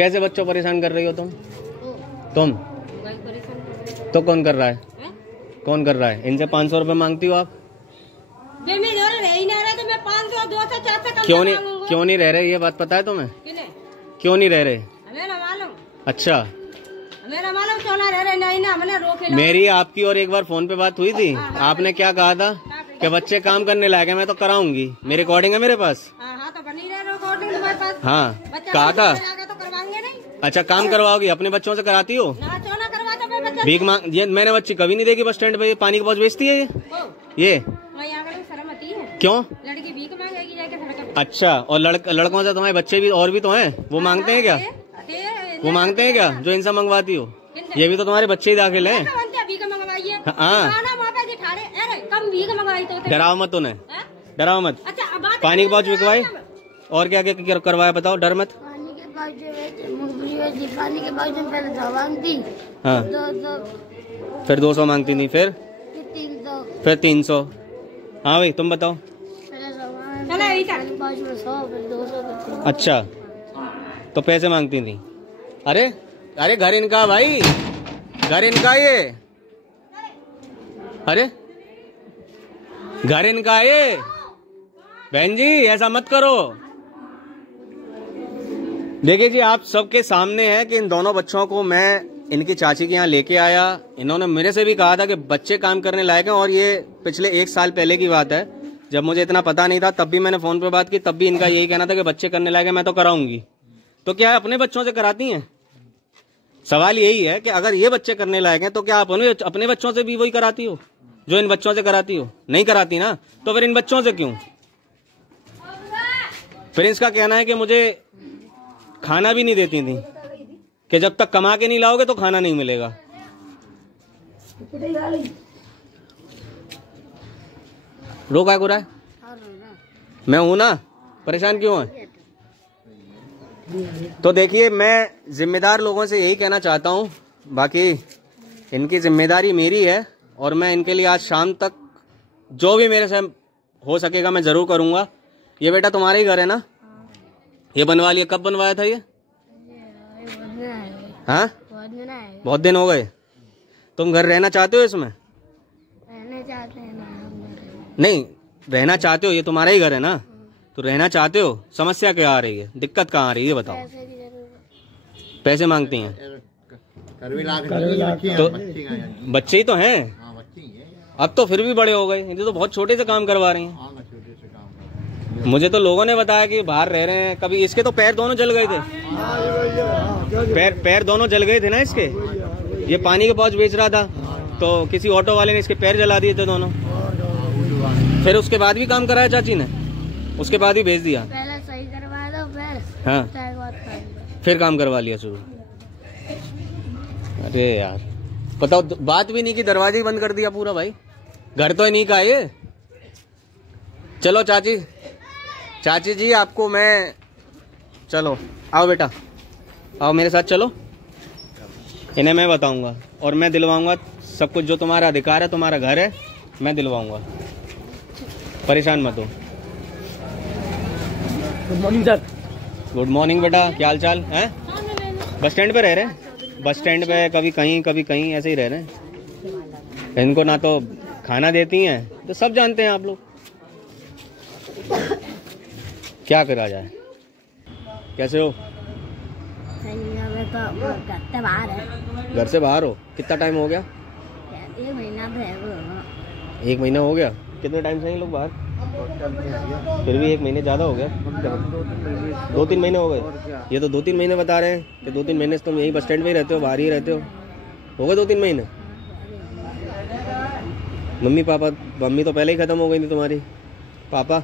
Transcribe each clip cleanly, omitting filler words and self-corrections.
कैसे बच्चों परेशान कर रही हो तुम? तो कौन कर रहा है? कौन कर रहा है? इनसे 500 रुपए मांगती हो आप? क्यों नहीं रह रहे? ये बात पता है तुम्हें? क्यों नहीं रह रहे? अच्छा, मेरी आपकी और एक बार फोन पे बात हुई थी। आपने क्या कहा था कि बच्चे काम करने लायक है, मैं तो कराऊंगी। मेरी रिकॉर्डिंग है मेरे पास। हाँ, कहा था। अच्छा, काम करवाओगी? अपने बच्चों से कराती हो? भीख मांग? ये मैंने बच्ची कभी नहीं देखी बस स्टैंड पे पानी की पाउच बेचती है ये। क्यों? लड़की भीख मांगेगी जाके। अच्छा, और लड़कों से तुम्हारे बच्चे भी और भी तो हैं, वो मांगते हैं क्या? वो मांगते हैं क्या जो इनसे मंगवाती हो? ये भी तो तुम्हारे बच्चे ही दाखिल हैं। हाँ, डराओ मत उन्हें, डराओ मत। पानी की पाउच बिकवाए और क्या क्या करवाया बताओ, डर मत। पानी के पाउच में पहले 2 मांगती। हाँ, फिर 200 मांगती नहीं, फिर 300। हाँ भाई तुम बताओ। अच्छा, तो पैसे मांगती थी। अरे अरे घर इनका भाई, घर इनका ये। अरे घर इनका ये। बहन जी ऐसा मत करो। देखिए जी, आप सबके सामने है कि इन दोनों बच्चों को मैं इनकी चाची के यहाँ लेके आया। इन्होंने मेरे से भी कहा था कि बच्चे काम करने लायक हैं, और ये पिछले 1 साल पहले की बात है, जब मुझे इतना पता नहीं था। तब भी मैंने फोन पे बात की, तब भी इनका यही कहना था कि बच्चे करने लायक है, मैं तो कराऊंगी। तो क्या अपने बच्चों से कराती हैं? सवाल यही है कि अगर ये बच्चे करने लायक हैं तो क्या आप अपने बच्चों से भी वही कराती हो जो इन बच्चों से कराती हो? नहीं कराती ना, तो फिर इन बच्चों से क्यों? प्रिंस का कहना है कि मुझे खाना भी नहीं देती थी, कि जब तक कमा के नहीं लाओगे तो खाना नहीं मिलेगा। रो क्या रहा है? मैं हूं ना, परेशान क्यों है? तो देखिए, मैं जिम्मेदार लोगों से यही कहना चाहता हूं, बाकी इनकी जिम्मेदारी मेरी है, और मैं इनके लिए आज शाम तक जो भी मेरे से हो सकेगा मैं जरूर करूंगा। ये बेटा तुम्हारा ही घर है ना? ये बनवा लिया? कब बनवाया था ये? हाँ, बहुत दिन हो गए। तुम घर रहना चाहते हो इसमें? रहना चाहते हैं ना। नहीं, रहना चाहते हो, ये तुम्हारा ही घर है ना, तो रहना चाहते हो। समस्या क्या आ रही है, दिक्कत कहाँ आ रही है, ये बताओ। पैसे मांगती हैं तो बच्चे ही तो हैं। अब तो फिर भी बड़े हो गए, इनसे तो बहुत छोटे से काम करवा रही हैं। मुझे तो लोगों ने बताया कि बाहर रह रहे हैं। कभी इसके तो पैर दोनों जल गए थे, पैर दोनों जल गए थे ना इसके। ये पानी के पाउच बेच रहा था, तो किसी ऑटो वाले ने इसके पैर जला दिए थे दोनों। फिर उसके बाद भी काम कराया चाची ने, उसके बाद ही भेज दिया। पहले सही करवा दो, फिर हाँ, फिर काम करवा लिया शुरू। अरे यार, बताओ, बात भी नहीं की, दरवाजे ही बंद कर दिया पूरा। भाई घर तो नहीं का ये। चलो चाची जी, आपको मैं, चलो आओ बेटा, आओ मेरे साथ चलो। इन्हें मैं बताऊंगा और मैं दिलवाऊंगा सब कुछ, जो तुम्हारा अधिकार है, तुम्हारा घर है, मैं दिलवाऊंगा। परेशान मत हो। Good morning sir. Good morning बेटा, क्या हाल चाल है? बस स्टैंड पे रह रहे हैं? बस स्टैंड पे कभी कहीं ऐसे ही रह रहे हैं। इनको ना तो खाना देती हैं, तो सब जानते हैं आप लोग। क्या करा जाए? कैसे हो? घर से बाहर हो? कितना टाइम हो गया? 1 महीना तो 1 महीना हो गया? कितने टाइम से हैं लोग बाहर? फिर भी 1 महीने ज्यादा हो गया। 2-3 महीने हो गए। ये तो 2-3 महीने बता रहे हैं कि 2-3 महीने से तुम यही बस स्टैंड पे ही रहते हो, बाहर ही रहते हो गए 2-3 महीने। मम्मी तो पहले ही खत्म हो गई थी तुम्हारी। पापा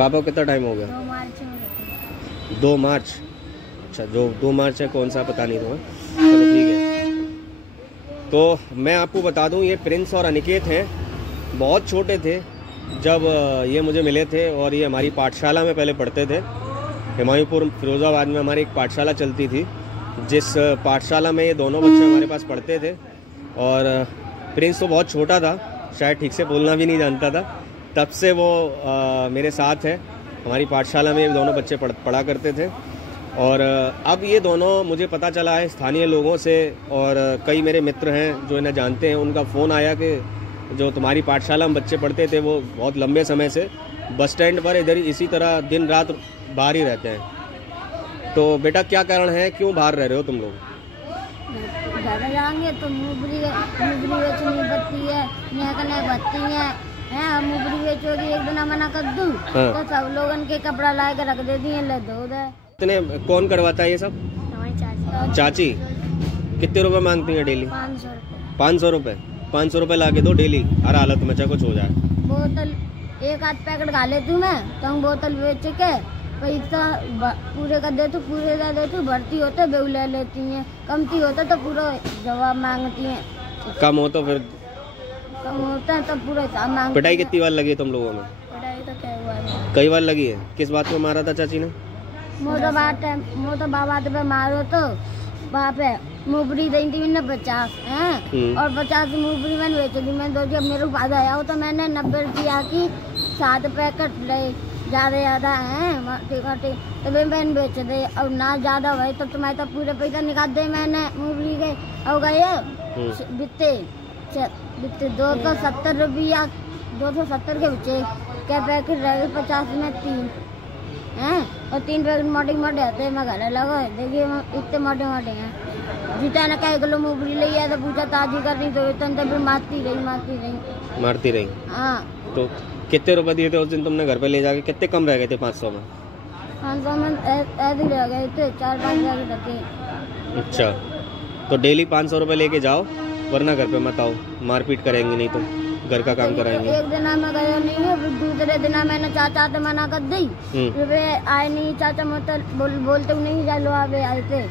को कितना टाइम हो गया? 2 मार्च। अच्छा, जो 2 मार्च है, कौन सा पता नहीं तुम्हें। चलो ठीक है। तो मैं आपको बता दूं, ये प्रिंस और अनिकेत हैं। बहुत छोटे थे जब ये मुझे मिले थे, और ये हमारी पाठशाला में पहले पढ़ते थे। हिमायूपुर फिरोजाबाद में हमारी एक पाठशाला चलती थी, जिस पाठशाला में ये दोनों बच्चे हमारे पास पढ़ते थे। और प्रिंस तो बहुत छोटा था, शायद ठीक से बोलना भी नहीं जानता था। तब से वो मेरे साथ है। हमारी पाठशाला में ये दोनों बच्चे पढ़ा करते थे। और अब ये दोनों मुझे पता चला है स्थानीय लोगों से और कई मेरे मित्र हैं जो इन्हें जानते हैं, उनका फ़ोन आया कि जो तुम्हारी पाठशाला में बच्चे पढ़ते थे वो बहुत लंबे समय से बस स्टैंड पर इधर इसी तरह दिन रात बाहर ही रहते हैं। तो बेटा क्या कारण है, क्यों बाहर रह रहे हो तुम लोग? घर जाएंगे तो मुबरी बेचनी बत्ती है, यहाँ बत्ती है मुबरी बेचोगी, एक दिन मना कर दूँ तो सब लोग उनके कपड़ा ला के रख देती हैं, ले दो दे। इतने कौन करवाता है ये सब? हमारी चाची। कितने रुपए मांगती हैं डेली? 500 रुपये। 500 रुपये? 500 रुपये ला के दो डेली, हर हालत में चाहे कुछ हो जाए। बोतल एक आध पैकेट खा लेती हूँ मैं, तो हम बोतल बेच के पैसा पूरे कर देती, पूरे दे देती, भर्ती होते बेऊ ले लेती हैं, कमती होता तो पूरा जवाब मांगती हैं, कम हो तो फिर कम होता है तो पूरा हिसाब मांगती। पिटाई कितनी बार लगी है तुम लोगों में? पिटाई तो क्या हुआ है, कई बार लगी है। किस बात पे मारा था चाची ने? मोटा बाबा पे मारो तो वहाँ पे मुबरी दी थी मैंने 50 हैं और 50 मुबरी मैंने बेच दी। मैं दो जब मेरे पास आया हो तो मैंने 90 रुपया की 7 पैकेट ले, ज़्यादा हैं मोटी तो वे मैंने बेच दे, और ना ज़्यादा हुए तो तुम्हारे तो पूरे पैसा निकाल दे मैंने मुबरी के हो गए बित्ते 270 रुपया, 270 के बच्चे क्या पैकेट रह गए 50 में 3 हैं, और 3 पैकेट मोटे आते हैं। मैं घर लगा देखिए इतने मोटे हैं, जीता ना क्या 1 किलो मुबरी ले आया तो पूछा ताजी कर रही तो इतना भी मारती रही। हाँ। तो कितने रुपए दिए थे उस दिन तुमने घर पे ले जाके? कितने कम रह गए थे? 500 में? 500 में ऐसे रह गए थे, 4-5 रखे। अच्छा, तो डेली 500 रुपये लेके जाओ, वरना घर पे मत आओ, मारपीट करेंगे नहीं तो घर का काम कराएंगे। एक दिन मैं गया नहीं है, फिर दूसरे दिन मैंने चाचा तो मना कर दी, फिर आए नहीं चाचा, मतलब बोलते नहीं चलो आवे आए थे।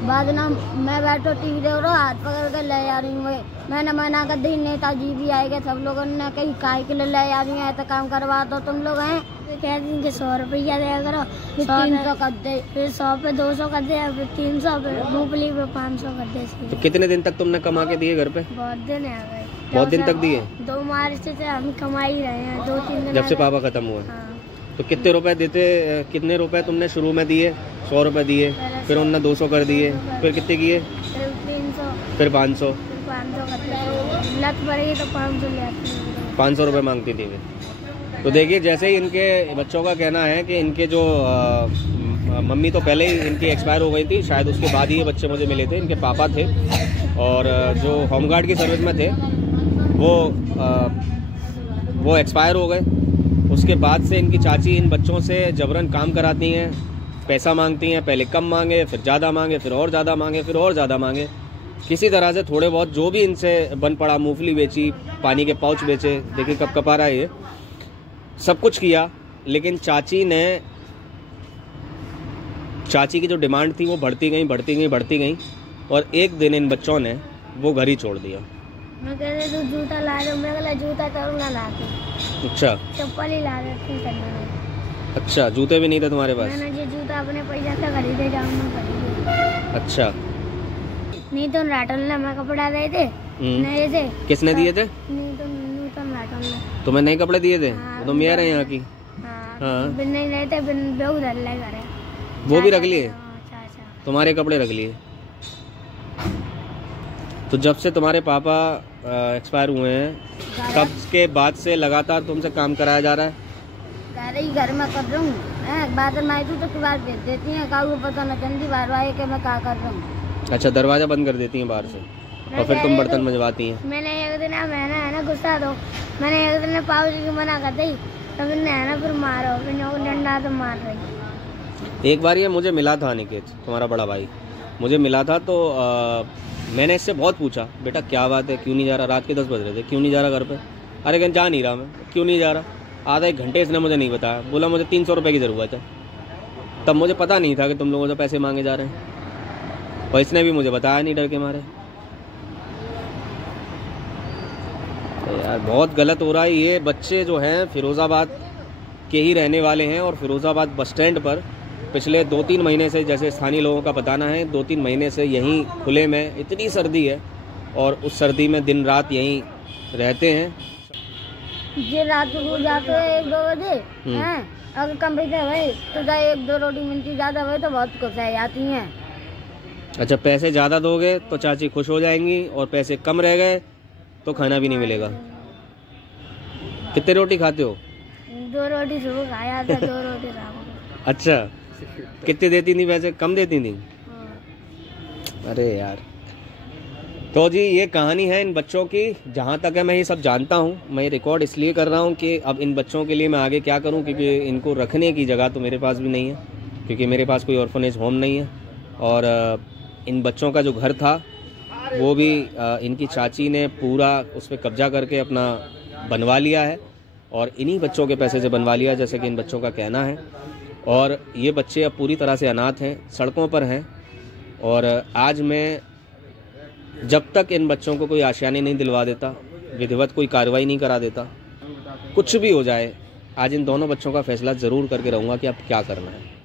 बाद ना मैं बैठो टीवी देख रहा, हाथ पकड़ के ले आ रही हूँ, मैंने मना कर दी। नेताजी भी आएगा, सब लोगों ने कहीं काय के लिए ले आ रही है तो काम करवा दो तुम लोग हैं, कह दी कि 100 रुपया दिया करो, फिर 300 कर दे, फिर 100 पे 200 कर दे, फिर 300 पे मूंगफली पे 500 कर दे। तो कितने दिन तक तुमने कमा के दिए घर पे? बहुत दिन आ गए। बहुत दिन तक दिए? 2 मार्च से हम कमा ही रहे हैं, 2-3 दिन जब से पापा खत्म हुए। तो कितने रुपए देते? कितने रुपए तुमने शुरू में दिए? 100 रुपए दिए, फिर उन्होंने 200 कर दिए, फिर कितने किए? 300, फिर 500 लत पड़ेगी तो 500 ले आते हैं। 500 रुपये मांगती थी वे। तो देखिए, जैसे ही इनके बच्चों का कहना है कि इनके जो मम्मी तो पहले ही इनकी एक्सपायर हो गई थी, शायद उसके बाद ही ये बच्चे मुझे मिले थे। इनके पापा थे और जो होमगार्ड की सर्विस में थे वो एक्सपायर हो गए। उसके बाद से इनकी चाची इन बच्चों से जबरन काम कराती हैं, पैसा मांगती हैं, पहले कम मांगे, फिर ज़्यादा मांगे, फिर और ज़्यादा मांगे, फिर और ज़्यादा मांगे। किसी तरह से थोड़े बहुत जो भी इनसे बन पड़ा, मूंगफली बेची, पानी के पाउच बेचे, देखिए कब कपा रहा है ये, सब कुछ किया। लेकिन चाची की जो डिमांड थी वो बढ़ती गई और एक दिन इन बच्चों ने वो घर ही छोड़ दिया। मैं कह रही तू जूता ला रहे, मैं कहला जूता करूँगा ला के। अच्छा, चप्पल ही ला रहे थे। अच्छा, जूते भी नहीं थे तुम्हारे पास? मैंने ये जूता अपने पैसे से खरीदे, जाऊँगा। अच्छा, नहीं तो राटन ने मैं कपड़ा दे थे नए थे। किसने दिए थे? नहीं तो राटन ने। तुम्हें नए कपड़े दिए थे? हाँ, तुम यार यहाँ की? हाँ, बिन नहीं रहे थे, बिन बेहू धर ले करे। वो भी रख लिए? तुम्हारे कपड़े रख लिए? तो जब से तुम्हारे पापा एक्सपायर हुए हैं तब के बाद से लगातार तुमसे काम कराया जा रहा है? घर में कर रहा हूँ, बात में आई तो बाहर भेज देती हैं, काऊ पता न चलती बाहर आए कि मैं क्या कर रहा हूँ। अच्छा, दरवाजा बंद कर देती हैं बाहर से और फिर तुम बर्तन मंजवाती हैं? मैंने एक दिन है ना गुस्सा दो, मैंने एक दिन पाव जी की मना कर दी, तो मैंने है ना फिर मारो, फिर डंडा तो मार रही। एक बार ये मुझे मिला था, अनिकेत तुम्हारा बड़ा भाई मुझे मिला था, तो मैंने इससे बहुत पूछा, बेटा क्या बात है, क्यों नहीं जा रहा? रात के 10 बज रहे थे, क्यों नहीं जा रहा घर पे? अरे कहन जा नहीं रहा मैं। क्यों नहीं जा रहा? आधा 1 घंटे इसने मुझे नहीं बताया, बोला मुझे 300 रुपये की ज़रूरत है। तब मुझे पता नहीं था कि तुम लोगों से पैसे मांगे जा रहे हैं, और इसने भी मुझे बताया नहीं, डर के मारे। तो यार बहुत गलत हो रहा है। ये बच्चे जो हैं फिरोज़ाबाद के ही रहने वाले हैं, और फिरोज़ाबाद बस स्टैंड पर पिछले 2-3 महीने से, जैसे स्थानीय लोगों का बताना है, 2-3 महीने से यहीं खुले में इतनी सर्दी है और उस सर्दी में दिन रात यहीं रहते हैं। ये रात को जाते हैं 1-2 बजे हैं, अगर कम पैसे हुए तो 1-2 रोटी मिलती, ज्यादा हुए तो बहुत खुश है जाती हैं। अच्छा, पैसे ज्यादा दोगे तो चाची खुश हो जाएंगी और पैसे कम रह गए तो खाना भी नहीं मिलेगा। कितने रोटी खाते हो? 2 रोटी सुबह खाया था, 2 रोटी शाम को। अच्छा, कितने देती थी पैसे? कम देती थी? अरे यार। तो जी ये कहानी है इन बच्चों की। जहाँ तक है मैं ये सब जानता हूँ, मैं ये रिकॉर्ड इसलिए कर रहा हूँ कि अब इन बच्चों के लिए मैं आगे क्या करूँ, क्योंकि इनको रखने की जगह तो मेरे पास भी नहीं है, क्योंकि मेरे पास कोई ऑर्फनेज होम नहीं है। और इन बच्चों का जो घर था वो भी इनकी चाची ने पूरा उस पर कब्जा करके अपना बनवा लिया है, और इन्हीं बच्चों के पैसे से बनवा लिया, जैसे कि इन बच्चों का कहना है। और ये बच्चे अब पूरी तरह से अनाथ हैं, सड़कों पर हैं। और आज मैं जब तक इन बच्चों को कोई आशियाने नहीं दिलवा देता, विधिवत कोई कार्रवाई नहीं करा देता, कुछ भी हो जाए, आज इन दोनों बच्चों का फैसला ज़रूर करके रहूँगा कि अब क्या करना है।